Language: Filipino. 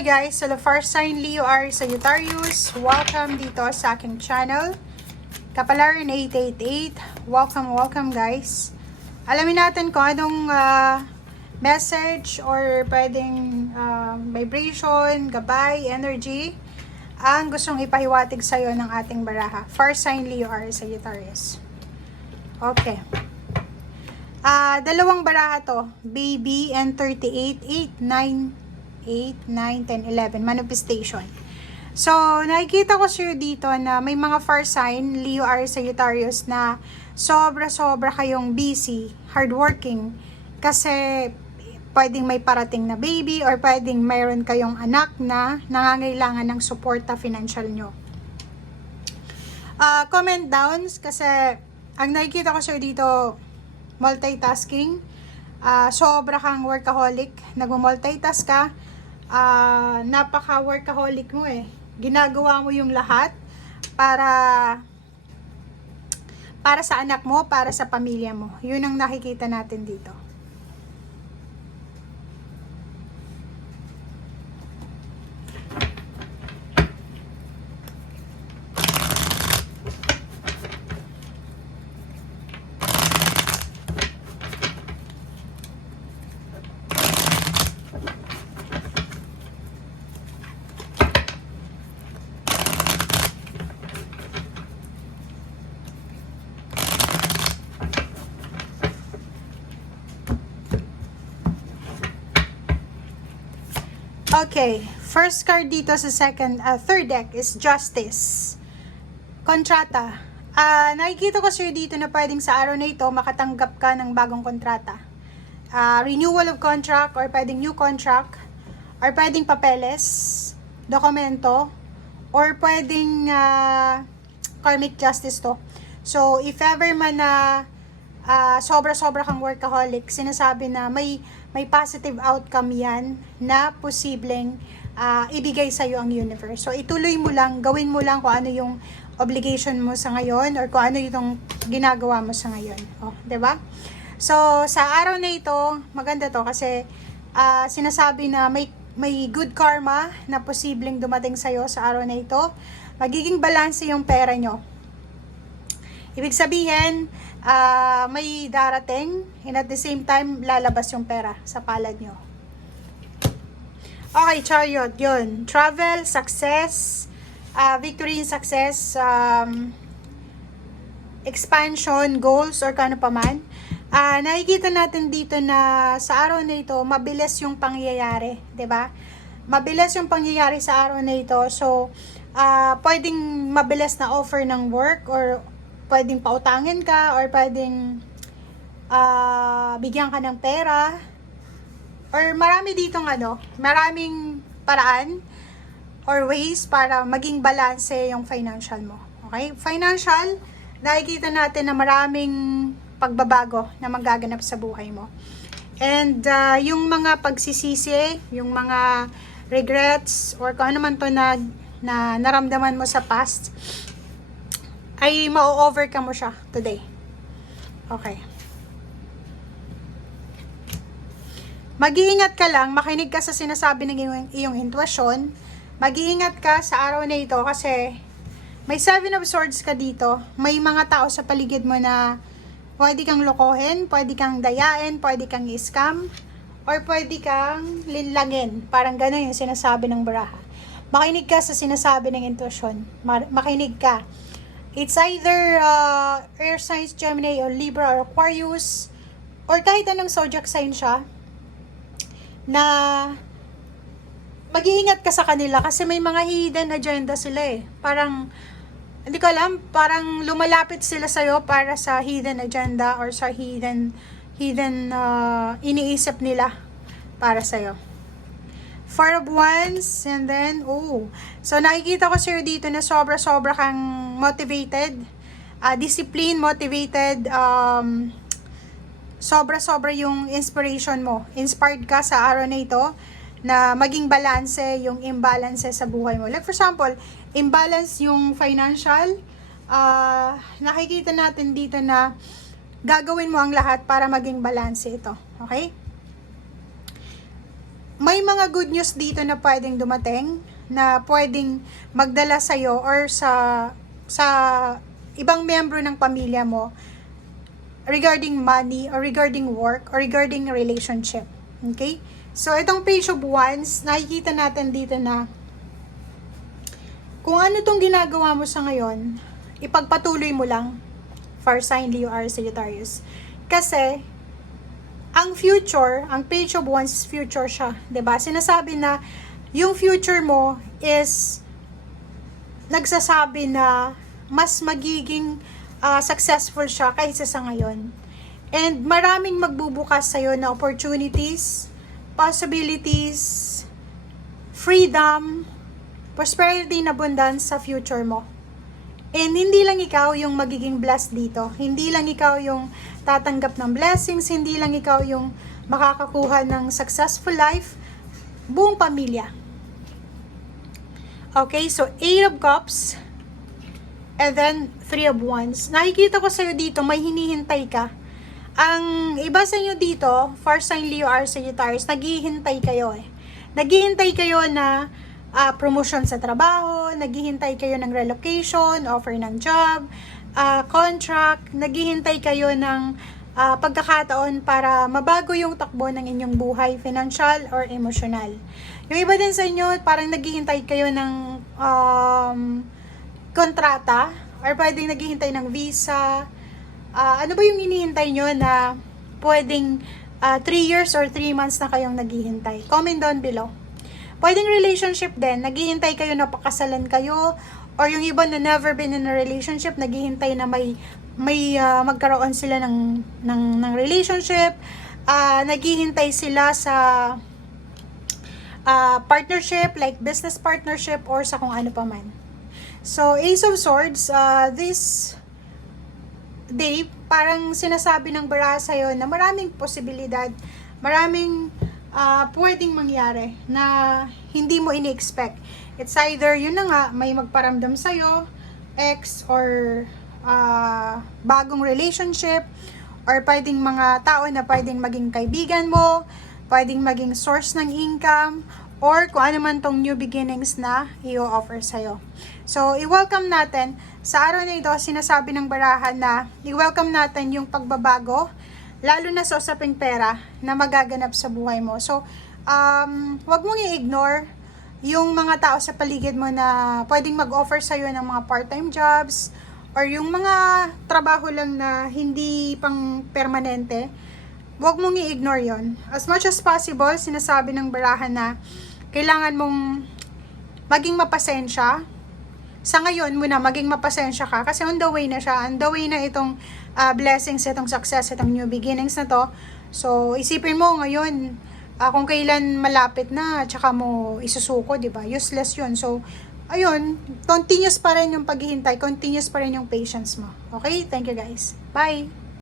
Hi guys! So the first sign Leo are Sagittarius. Welcome dito sa aking channel. Kapalaran 888. Welcome guys. Alamin natin kung anong message or pwedeng vibration, gabay, energy ang gustong ipahiwatig sa'yo ng ating baraha. First sign Leo are Sagittarius. Okay. Dalawang baraha to. Baby and 38, 8, 9, 10, 11. Manifestation. So, nakikita ko sa'yo dito na may mga first sign, Leo are Sagittarius, na sobra-sobra kayong busy, hardworking. Kasi, pwedeng may parating na baby or pwedeng mayroon kayong anak na nangangailangan ng suporta financial nyo. Comment downs kasi ang nakikita ko sa'yo dito, multitasking. Sobra kang workaholic. Nagmo-multitask ka. Napaka-workaholic mo eh. Ginagawa mo yung lahat para sa anak mo, para sa pamilya mo. Yun ang nakikita natin dito. Okay, first card dito sa third deck is Justice. Kontrata. Nakikita ko sa'yo dito na pwedeng sa araw na ito makatanggap ka ng bagong kontrata. Renewal of contract or pwedeng new contract or pwedeng papeles, dokumento, or pwedeng karmic justice to. So, if ever man na sobra-sobra kang workaholic, sinasabi na may positive outcome yan na posibleng ibigay sa'yo ang universe. So, ituloy mo lang, gawin mo lang kung ano yung obligation mo sa ngayon or kung ano yung ginagawa mo sa ngayon. Oh, 'di ba? So, sa araw na ito, maganda to kasi sinasabi na may good karma na posibleng dumating sa'yo sa araw na ito. Magiging balanse yung pera nyo. Ibig sabihin, may darating and at the same time, lalabas yung pera sa palad nyo. Okay, Chariot, yun. Travel, success, victory and success, expansion, goals, or kano pa man. Nakikita natin dito na sa araw na ito, mabilis yung pangyayari, 'di ba? Mabilis yung pangyayari sa araw na ito. So, pwedeng mabilis na offer ng work or pwedeng pautangin ka or pwedeng bigyan ka ng pera or marami ditong maraming paraan or ways para maging balanse yung financial mo. Okay? Financial, nakikita natin na maraming pagbabago na magaganap sa buhay mo. And yung mga pagsisisi, yung mga regrets or kung ano man to na naramdaman mo sa past, ay ma-overcome mo siya today. Okay. Mag-iingat ka lang, makinig ka sa sinasabi ng iyong intuition. Mag-iingat ka sa araw na ito kasi may 7 of Swords ka dito. May mga tao sa paligid mo na pwede kang lokohin, pwede kang dayain, pwede kang i-scam, or pwede kang linlangin. Parang gano'n yung sinasabi ng baraha. Makinig ka sa sinasabi ng intuition. Makinig ka. It's either air signs, Gemini, or Libra, or Aquarius, or kahit anong zodiac sign siya, na mag-iingat ka sa kanila kasi may mga hidden agenda sila eh. Parang, hindi ko alam, parang lumalapit sila sa'yo para sa hidden agenda or sa hidden iniisip nila para sa'yo. 4 of Wands, and then, so nakikita ko sa'yo dito na sobra-sobra kang motivated, discipline, motivated, sobra-sobra yung inspiration mo. Inspired ka sa araw na ito na maging balanse yung imbalance sa buhay mo. Like for example, imbalance yung financial, nakikita natin dito na gagawin mo ang lahat para maging balanse ito. Okay? may mga good news dito na pwedeng dumating, na pwedeng magdala sa'yo or sa ibang miyembro ng pamilya mo regarding money or regarding work or regarding relationship. Okay? So, itong Page of Wands, nakikita natin dito na kung ano tong ginagawa mo sa ngayon, ipagpatuloy mo lang for sign Leo or Sagittarius. Kasi, ang future, ang Page of Wands is future siya. 'Di ba? Sinasabi na yung future mo is nagsasabi na mas magiging successful siya kaysa sa ngayon. And maraming magbubukas sa'yo na opportunities, possibilities, freedom, prosperity and abundance sa future mo. And hindi lang ikaw yung magiging blessed dito. Hindi lang ikaw yung tatanggap ng blessings. Hindi lang ikaw yung makakakuha ng successful life. Buong pamilya. Okay, so 8 of Cups. And then 3 of Wands. Nakikita ko sa'yo dito, may hinihintay ka. Ang iba sa inyo dito, for sign Leo or Sagittarius, naghihintay kayo eh. Naghihintay kayo na promotion sa trabaho, naghihintay kayo ng relocation, offer ng job, contract, naghihintay kayo ng pagkakataon para mabago yung takbo ng inyong buhay, financial or emotional. Yung iba din sa inyo, parang naghihintay kayo ng kontrata, or pwedeng naghihintay ng visa. Ano ba yung hinihintay nyo na pwedeng 3 years or 3 months na kayong naghihintay? Comment down below. Pwedeng relationship din, naghihintay kayo na pakasalan kayo, or yung iba na never been in a relationship, naghihintay na may magkaroon sila ng relationship, naghihintay sila sa partnership, like business partnership, or sa kung ano pa man. So, Ace of Swords, this day, parang sinasabi ng baraha sa'yo na maraming posibilidad, maraming pwedeng mangyari na hindi mo ini-expect. It's either, yun na nga, may magparamdam sa'yo, ex, or bagong relationship, or pwedeng mga tao na pwedeng maging kaibigan mo, pwedeng maging source ng income, or kung ano man tong new beginnings na i-offer sa'yo. So, i-welcome natin, sa araw na ito, sinasabi ng baraha na i-welcome natin yung pagbabago, lalo na sa usaping pera na magaganap sa buhay mo. So, wag mong i-ignore yung mga tao sa paligid mo na pwedeng mag-offer sa'yo ng mga part-time jobs or yung mga trabaho lang na hindi pang permanente. Wag mong i-ignore yon. As much as possible, sinasabi ng baraha na kailangan mong maging mapasensya. Sa ngayon muna, maging mapasensya ka kasi on the way na siya. On the way na itong blessings, itong success, itong new beginnings na to. So, isipin mo ngayon, kung kailan malapit na, tsaka mo isusuko, di ba? Useless yun. So, ayun, continuous pa rin yung paghihintay, continuous pa rin yung patience mo. Okay? Thank you guys. Bye!